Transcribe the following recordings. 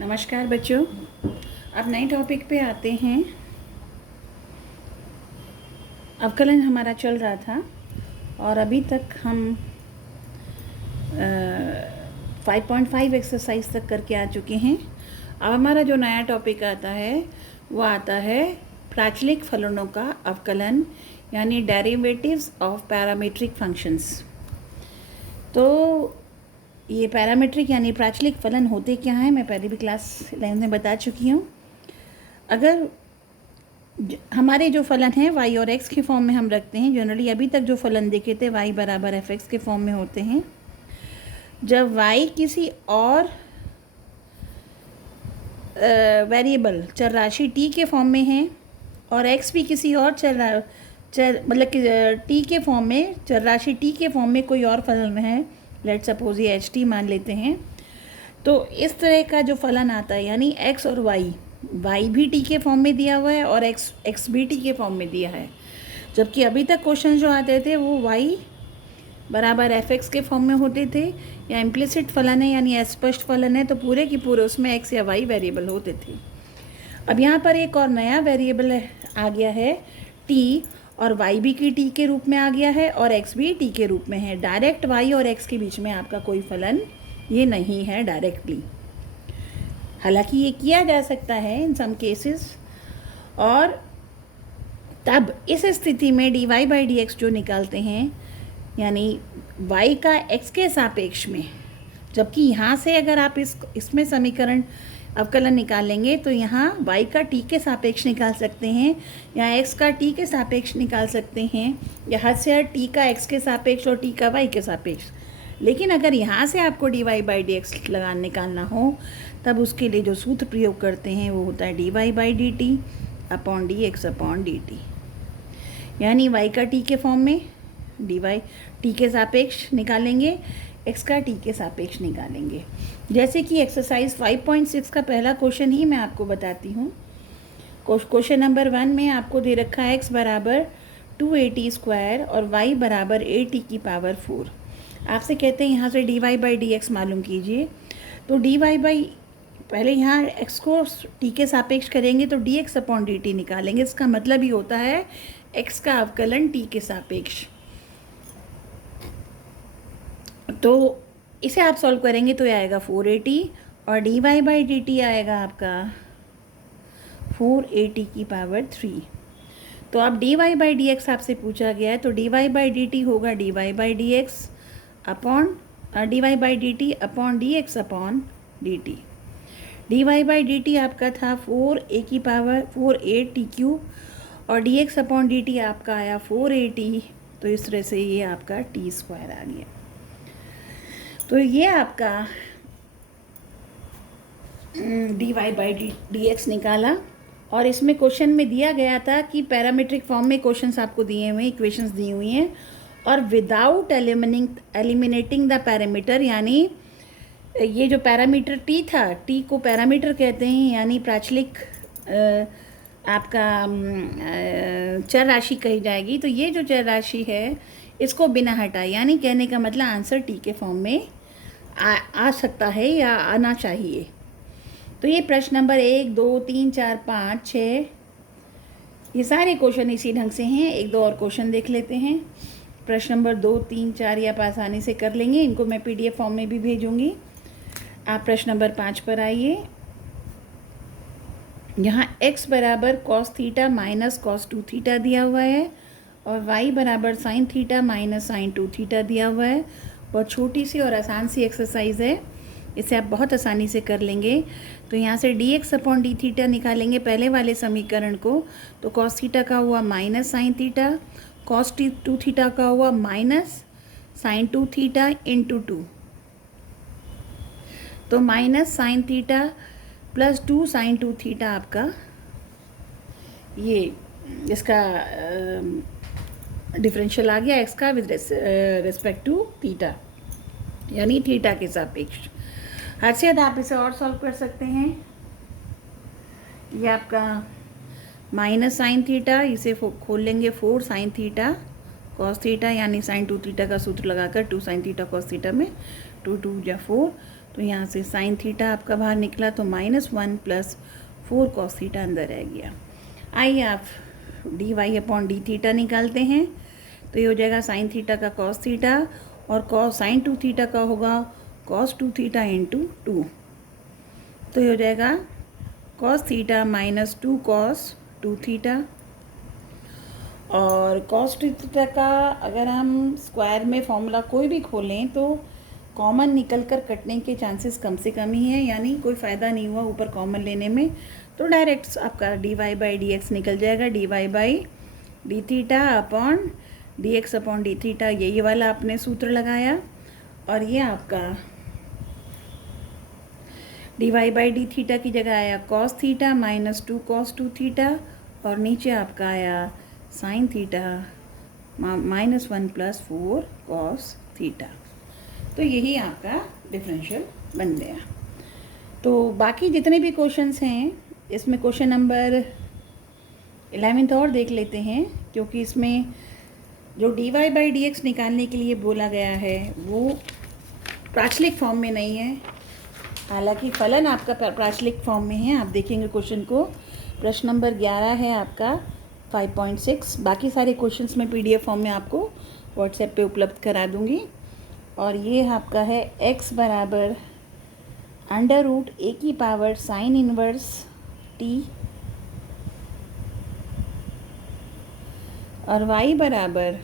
नमस्कार बच्चों। अब नए टॉपिक पे आते हैं। अवकलन हमारा चल रहा था और अभी तक हम 5.5 एक्सरसाइज तक करके आ चुके हैं। अब हमारा जो नया टॉपिक आता है वो आता है प्राचलिक फलनों का अवकलन, यानी डेरिवेटिव्स ऑफ पैरामीट्रिक फंक्शंस। तो ये पैरामीट्रिक यानी प्राचलिक फलन होते क्या हैं, मैं पहले भी क्लास 11 में बता चुकी हूँ। अगर हमारे जो फलन हैं y और x के फॉर्म में हम रखते हैं, जनरली अभी तक जो फलन देखे थे y बराबर fx के फॉर्म में होते हैं। जब y किसी और वेरिएबल चर राशि t के फॉर्म में है और x भी किसी और चर मतलब कि t के फॉर्म में, चर राशि t के फॉर्म में कोई और फलन है, लेट सपोज ये ht मान लेते हैं, तो इस तरह का जो फलन आता है यानी x और y भी t के फॉर्म में दिया हुआ है और x भी t के फॉर्म में दिया है। जबकि अभी तक क्वेश्चन जो आते थे वो y बराबर fx के फॉर्म में होते थे, या इम्प्लिसिट फलन है यानी अस्पष्ट फलन है तो पूरे की पूरे उसमें x या y वेरिएबल होते थे। अब यहाँ पर एक और नया वेरिएबल आ गया है t, और y भी की t के रूप में आ गया है और x भी t के रूप में है। डायरेक्ट y और x के बीच में आपका कोई फलन ये नहीं है डायरेक्टली, हालांकि ये किया जा सकता है इन सम केसेस। और तब इस स्थिति में dy बाई डी एक्स जो निकालते हैं यानी y का x के सापेक्ष में, जबकि यहाँ से अगर आप इसमें समीकरण अवकलन निकालेंगे तो यहाँ y का t के सापेक्ष निकाल सकते हैं या x का t के सापेक्ष निकाल सकते हैं, या हद से हद t का x के सापेक्ष और t का y के सापेक्ष। लेकिन अगर यहाँ से आपको dy बाई डी एक्स निकालना हो तब उसके लिए जो सूत्र प्रयोग करते हैं वो होता है dy by D T upon D x upon D T, यानी y का t के फॉर्म में dy t के सापेक्ष निकालेंगे, x का t के सापेक्ष निकालेंगे। जैसे कि एक्सरसाइज 5.6 का पहला क्वेश्चन ही मैं आपको बताती हूँ। क्वेश्चन नंबर 1 में आपको दे रखा है x बराबर 2at स्क्वायर और y बराबर at की पावर 4। आपसे कहते हैं यहाँ से dy बाई डी एक्स मालूम कीजिए। तो dy बाई पहले यहाँ x को t के सापेक्ष करेंगे तो dx अपॉन dt निकालेंगे। इसका मतलब ही होता है x का अवकलन t के सापेक्ष। तो इसे आप सॉल्व करेंगे तो ये आएगा 4at और dy बाई dt आएगा आपका 4at की पावर 3। तो अब dy बाई डी एक्स आपसे पूछा गया है तो dy बाई dt होगा dy by D x upon dy by dt upon dx upon dt। dy by dt आपका था 4a की पावर 4at क्यूब और dx अपॉन dt आपका आया 4at। तो इस तरह से ये आपका t स्क्वायर आ गया। तो ये आपका dy बाई डी एक्स निकाला। और इसमें क्वेश्चन में दिया गया था कि पैरामीट्रिक फॉर्म में क्वेश्चंस आपको दिए हुए, इक्वेशंस दी हुई हैं, और विदाउट एलिमिनेटिंग द पैरामीटर, यानी ये जो पैरामीटर t था, t को पैरामीटर कहते हैं यानी प्राचलिक आपका चर राशि कही जाएगी। तो ये जो चर राशि है इसको बिना हटाए, यानी कहने का मतलब आंसर t के फॉर्म में आ सकता है या आना चाहिए। तो ये प्रश्न नंबर 1, 2, 3, 4, 5, 6 ये सारे क्वेश्चन इसी ढंग से हैं। एक दो और क्वेश्चन देख लेते हैं। प्रश्न नंबर 2, 3, 4 ये आप आसानी से कर लेंगे, इनको मैं PDF फॉर्म में भी भेजूंगी। आप प्रश्न नंबर 5 पर आइए। यहाँ x बराबर cos theta minus cos 2 theta दिया हुआ है और y बराबर sine theta minus sine 2 theta दिया हुआ है। बहुत छोटी सी और आसान सी एक्सरसाइज है, इसे आप बहुत आसानी से कर लेंगे। तो यहाँ से dx अपॉन डी थीटा निकालेंगे पहले वाले समीकरण को, तो कॉस थीटा का हुआ minus sine theta, cos 2 theta का हुआ माइनस साइन 2 थीटा इंटू 2, तो minus sine theta plus 2 sine 2 theta आपका ये इसका डिफरेंशियल आ गया x का विद रिस्पेक्ट टू थीटा, यानी थीटा के सापेक्ष। हद से ज़्यादा आप इसे और सॉल्व कर सकते हैं। ये आपका माइनस साइन थीटा, इसे खोल लेंगे 4 साइन थीटा कॉस थीटा, यानी साइन 2 थीटा का सूत्र लगाकर 2 साइन थीटा कॉस थीटा में 2 2 या 4, तो यहाँ से साइन थीटा आपका बाहर निकला, तो -1 प्लस 4 कॉस थीटा अंदर रह गया। आइए आप dy अपॉन डी थीटा निकालते हैं, तो ये हो जाएगा साइन थीटा का कॉस थीटा, और कॉस साइन 2 थीटा का होगा कॉस 2 थीटा इंटू 2। तो ये हो जाएगा cos theta minus 2 cos 2 theta. और कॉस 2 थीटा का अगर हम स्क्वायर में फॉर्मूला कोई भी खोलें तो कॉमन निकल कर कटने के चांसेस कम से कम ही हैं, यानी कोई फ़ायदा नहीं हुआ ऊपर कॉमन लेने में। तो डायरेक्ट आपका dy बाई डी एक्स निकल जाएगा, dy by D theta upon D x upon D theta, यही वाला आपने सूत्र लगाया। और ये आपका dy बाई डी थीटा की जगह आया cos theta minus 2 cos 2 theta, और नीचे आपका आया sine theta -1 plus 4 cos theta. तो यही आपका डिफरेंशियल बन गया। तो बाकी जितने भी क्वेश्चंस हैं इसमें क्वेश्चन नंबर 11 और देख लेते हैं, क्योंकि इसमें जो dy बाई डी एक्स निकालने के लिए बोला गया है वो प्राचलिक फॉर्म में नहीं है, हालांकि फलन आपका प्राचलिक फॉर्म में है। आप देखेंगे क्वेश्चन को, प्रश्न नंबर 11 है आपका 5.6। बाकी सारे क्वेश्चंस में PDF फॉर्म में आपको व्हाट्सएप पे उपलब्ध करा दूंगी। और ये आपका है x बराबर अंडर रूट a की पावर साइन इनवर्स t, और y बराबर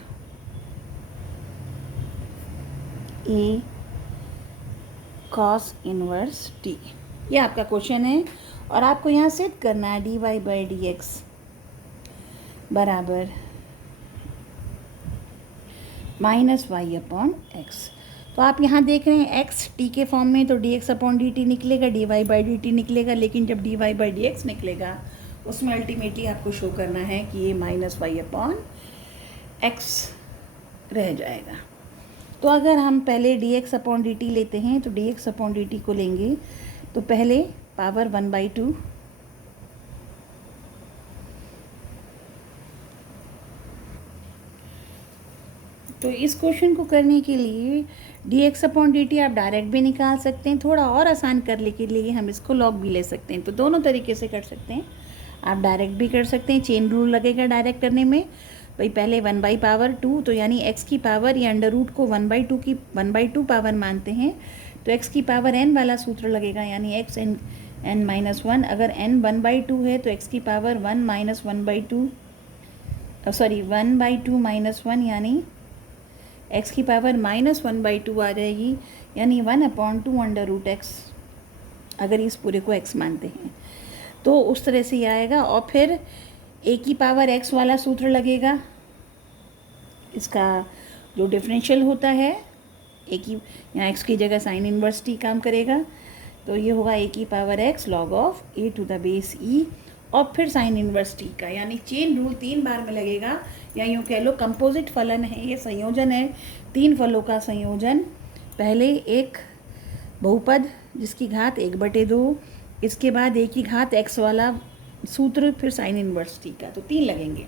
a कॉस इनवर्स t। ये आपका क्वेश्चन है, और आपको यहाँ सिद्ध करना है dy बाई डी एक्स बराबर -y अपॉन एक्स। तो आप यहाँ देख रहे हैं x t के फॉर्म में, तो dx अपॉन डी टी निकलेगा, dy बाई डी टी निकलेगा, लेकिन जब dy बाई डी एक्स निकलेगा उसमें अल्टीमेटली आपको शो करना है कि ये -y अपॉन एक्स रह जाएगा। तो अगर हम पहले dx अपॉन डी टी लेते हैं, तो dx अपॉन डी टी को लेंगे तो पहले पावर 1/2, तो इस क्वेश्चन को करने के लिए dx अपॉन डी टी आप डायरेक्ट भी निकाल सकते हैं, थोड़ा और आसान करने के लिए हम इसको लॉग भी ले सकते हैं। तो दोनों तरीके से कर सकते हैं, आप डायरेक्ट भी कर सकते हैं, चेन रूल लगेगा डायरेक्ट करने में। भाई पहले 1/2, तो यानी x की पावर या अंडर रूट को 1/2 पावर मानते हैं, तो x की पावर n वाला सूत्र लगेगा, यानी x n माइनस 1। अगर n 1/2 है तो x की पावर 1 माइनस 1/2 1/2 माइनस 1, यानी x की पावर -1/2 आ जाएगी, यानी 1/2 अंडर रूट x, अगर इस पूरे को x मानते हैं तो उस तरह से ये आएगा। और फिर a की पावर x वाला सूत्र लगेगा, इसका जो डिफरेंशियल होता है a की, यहाँ x की जगह साइन इनवर्स t काम करेगा, तो ये होगा a की power x log of a to the base e, और फिर साइन इनवर्स t का, यानी चेन रूल 3 बार में लगेगा, या यूँ कह लो कंपोजिट फलन है, ये संयोजन है 3 फलों का संयोजन। पहले एक बहुपद जिसकी घात 1/2, इसके बाद a की घात x वाला सूत्र, फिर साइन इनवर्स t का, तो 3 लगेंगे।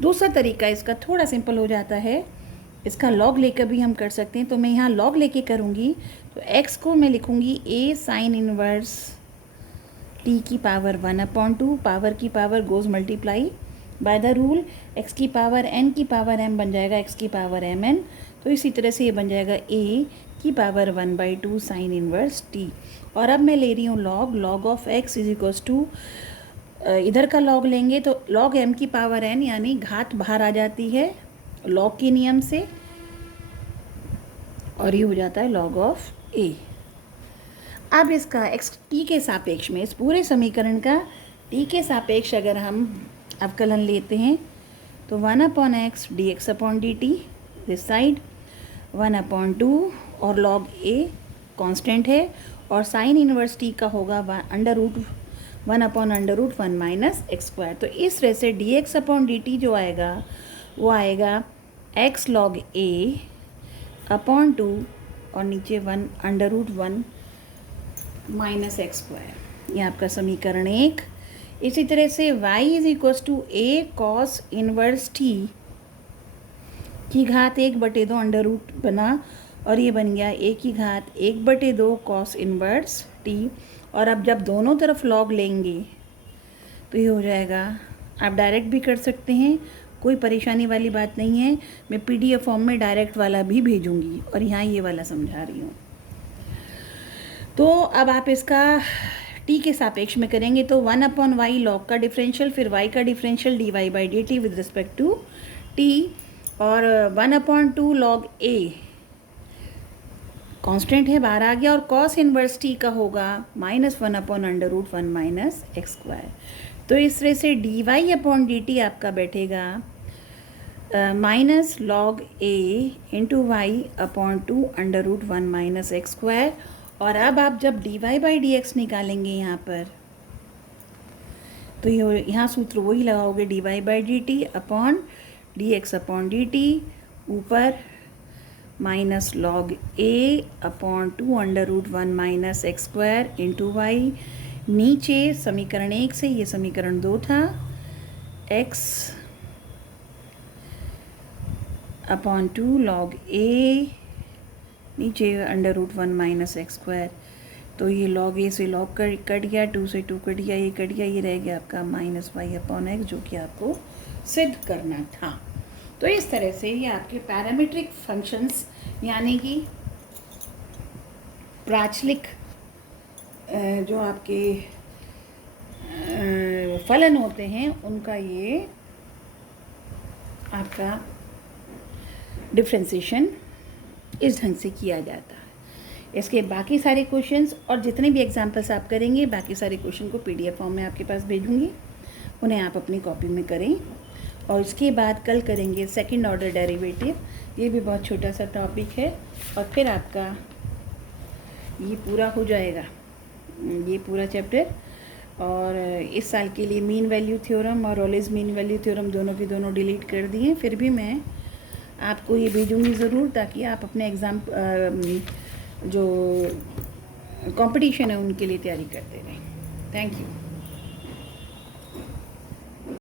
दूसरा तरीका इसका थोड़ा सिंपल हो जाता है, इसका लॉग लेकर भी हम कर सकते हैं। तो मैं यहाँ लॉग लेके करूँगी, तो x को मैं लिखूँगी a साइन इनवर्स t की पावर 1/2, पावर की power goes multiply by the rule, x की पावर n की पावर m बन जाएगा x की पावर mn। तो इसी तरह से ये बन जाएगा a की पावर 1/2 साइन इनवर्स t। और अब मैं ले रही हूँ log of x is equals to, इधर का लॉग लेंगे तो लॉग m की पावर n, यानी घात बाहर आ जाती है लॉग के नियम से, और ये हो जाता है log ऑफ a। अब इसका x t के सापेक्ष में, इस पूरे समीकरण का t के सापेक्ष अगर हम अवकलन लेते हैं, तो 1/x dx upon D T this side 1/2, और log a कांस्टेंट है, और साइन इनवर्स t का होगा 1/√1 माइनस एक्स स्क्वायर। तो इस तरह से dx अपॉन डी टी जो आएगा वो आएगा x log a अपॉन 2, और नीचे 1/√1 माइनस एक्स स्क्वायर। ये आपका समीकरण 1। इसी तरह से y is equals to a cos inverse t की घात 1/2 अंडर रूट बना और ये बन गया 1/2 कॉस इनवर्स टी। और अब जब दोनों तरफ लॉग लेंगे तो ये हो जाएगा, आप डायरेक्ट भी कर सकते हैं, कोई परेशानी वाली बात नहीं है। मैं PDF फॉर्म में डायरेक्ट वाला भी भेजूंगी और यहाँ ये वाला समझा रही हूँ। तो अब आप इसका टी के सापेक्ष में करेंगे तो 1/y लॉग का डिफरेंशियल, फिर y का differential dy/dt with respect to t, और 1/2 लॉग a कांस्टेंट है, बाहर आ गया, और कॉस इनवर्स t का होगा -1/√1 - x²। तो इस तरह से dy/dt आपका बैठेगा minus log a into y/2 √1 - x²। और अब आप जब dy/dx निकालेंगे यहाँ पर, तो ये यहाँ सूत्र वही लगाओगे, dy/dt अपॉन dx/dt, ऊपर minus log a/2 √1 - x² into y, नीचे समीकरण 1 से ये समीकरण 2 था, x/2 लॉग a, नीचे √1 - x²। तो ये लॉग ए से लॉग कट गया, 2 से 2 कट गया, ये कट गया, ये रह गया आपका -y/x, जो कि आपको सिद्ध करना था। तो इस तरह से ये आपके पैरामीट्रिक फंक्शंस यानी कि प्राचलिक जो आपके फलन होते हैं उनका ये आपका डिफ्रेंसिएशन इस ढंग से किया जाता है। इसके बाकी सारे क्वेश्चंस और जितने भी एग्जांपल्स आप करेंगे, बाकी सारे क्वेश्चन को PDF फॉर्म में आपके पास भेजूंगी, उन्हें आप अपनी कॉपी में करें। और इसके बाद कल करेंगे सेकंड ऑर्डर डेरिवेटिव, ये भी बहुत छोटा सा टॉपिक है, और फिर आपका ये पूरा हो जाएगा, ये पूरा चैप्टर। और इस साल के लिए मीन वैल्यू थ्योरम और रॉलेज मीन वैल्यू थ्योरम दोनों के दोनों डिलीट कर दिए, फिर भी मैं आपको ये भेजूंगी ज़रूर, ताकि आप अपने एग्ज़ाम जो कंपटीशन है उनके लिए तैयारी करते रहें। Thank you.